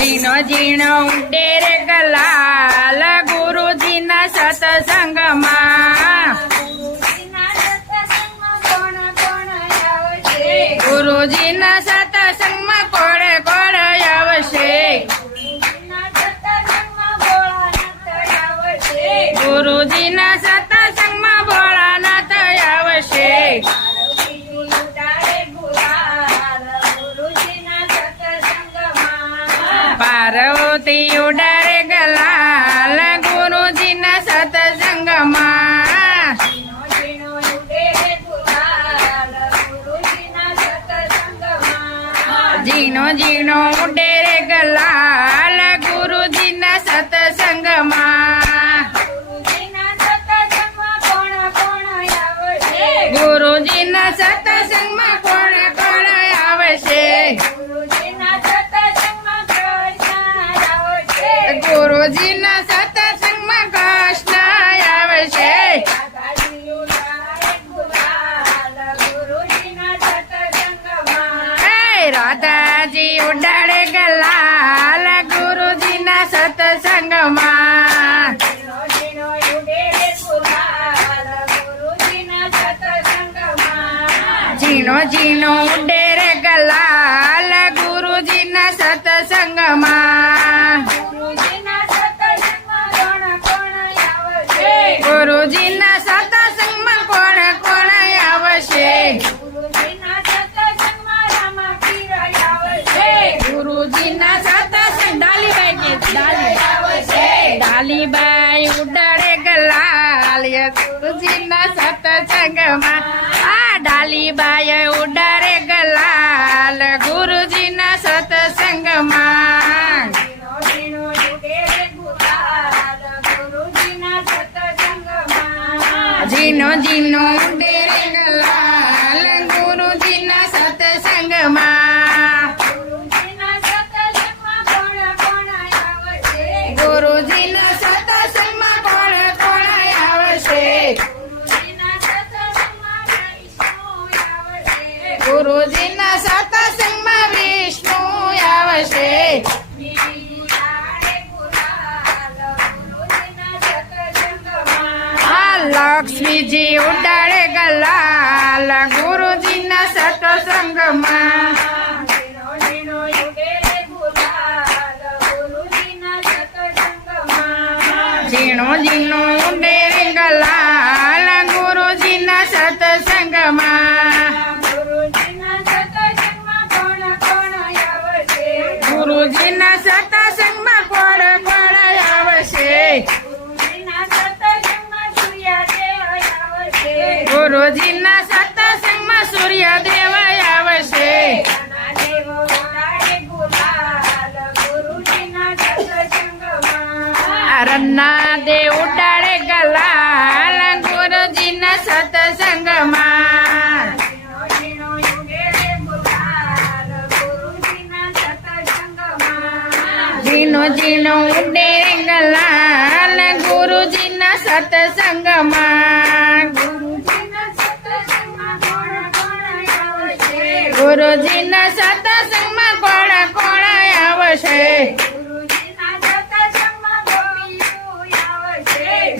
ઝીણો ઝીણો ઉડે રે ગલાલ ગુરુજીના સત્સંગમાં. ગુરુજીના સત્સંગમાં કોણ કોણ આવશે? ગુરુજીના સત્સંગમાં ભોળાનાથ આવશે. પાર્વતી ઉડાડે ગલાલ ગુરુજીના સત્સંગમાં. ઝીણો ઝીણો ઉડે રે ગલાલ ગુરુજીના સત્સંગમાં. ગુરુજીના સત્સંગમાં કોણ કોણ આવશે? ગુરુજીના સત્સંગમાં કૃષ્ણ આવશે. રાધાજી ઉડાડે ગલાલ ગુરુજીના સત્સંગમાં. ઝીણો ઝીણો ઉડે રે ગલાલ ગુરુજીના સત્સંગમાં. ગુરુજીના સત્સંગમાં કોણ કોણ આવશે? ગુરુજીના સત્સંગ ડાલીબાઈ ઉડાડે ગલાલ ગુરુજીના સત્સંગમાં. આ ડાલીબાઈ ઉડાડે ગલાલ ગુરુજીના સત્સંગમાં. ઝીણો ઝીણો ઉડે રે ગલાલ ગુરુજીના સત્સંગમાં. ગુરુજીના સત્સંગમાં કોણ કોણ આવશે? ગુરુજીના સત્સંગમાં વિષ્ણુ આવશે. લક્ષ્મીજી ઉડાડે ગલાલ ગુરુજીના સત્સંગમાં. ઝીણો ઝીણો ઉડે રે ગલાલ ગુરુજીના સત્સંગમાં. ગુરુજીના સત્સંગમાં કોણ કોણ આવશે? ગુરુજીના સત્સંગમાં સૂર્યદેવ આવશે. રન્ના દેવ ઉડાડે ગલાલ ગુરુજીના સત્સંગમાં. ઝીણો ઝીણો ઉડે ગલાલ ગુરુજીના સત્સંગમાં. ગુરુજીના સત્સંગમાં કોણ કોણ આવશે?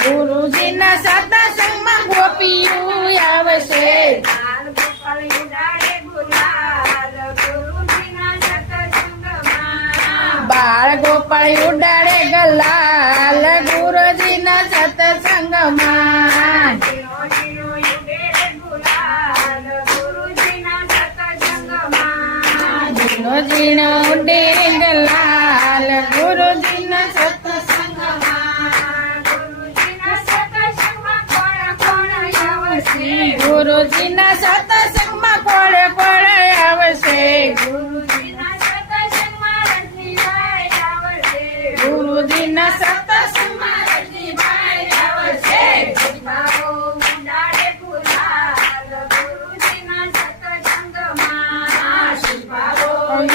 ગુરુજીના સત્સંગમાં ગોપીઓ આવશે. બાળ ગોપાળ ઉડાડે ગલાલ ગુરુજીના સત્સંગમાં. ઝીણો ઝીણો ઉડે ગલાલ ગુરુજીના સત્સંગમાં. ગુરુજીના સત્સંગમાં કોણ કોણ આવશે? ગુરુજીના સત્સંગમાં રજનીભાઈ આવશે.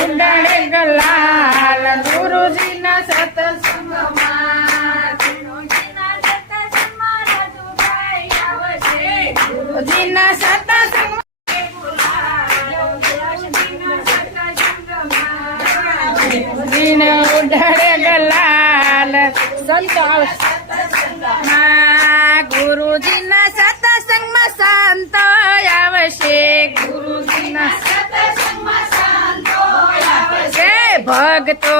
ઉડાડે ગલાલ ગુરુજીના સત્સંગમાં. ગુરુજીના સત્સંગમાં જીને ઉડાડે ગલાલ સંત આવશે ગુરુજીના સત્સંગમાં સંત આવશે ગુરુજીના સત્સંગમાં સંતો આવશે ભક્તો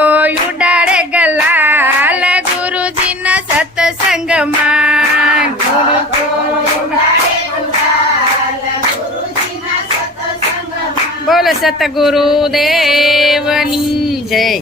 ઉડાડે ગલાલ ગુરુજીના સત્સંગમાં ભક્તો ઉડાડે ગલાલ ગુરુજીના સત્સંગમાં બોલો સતગુરુદેવની જય.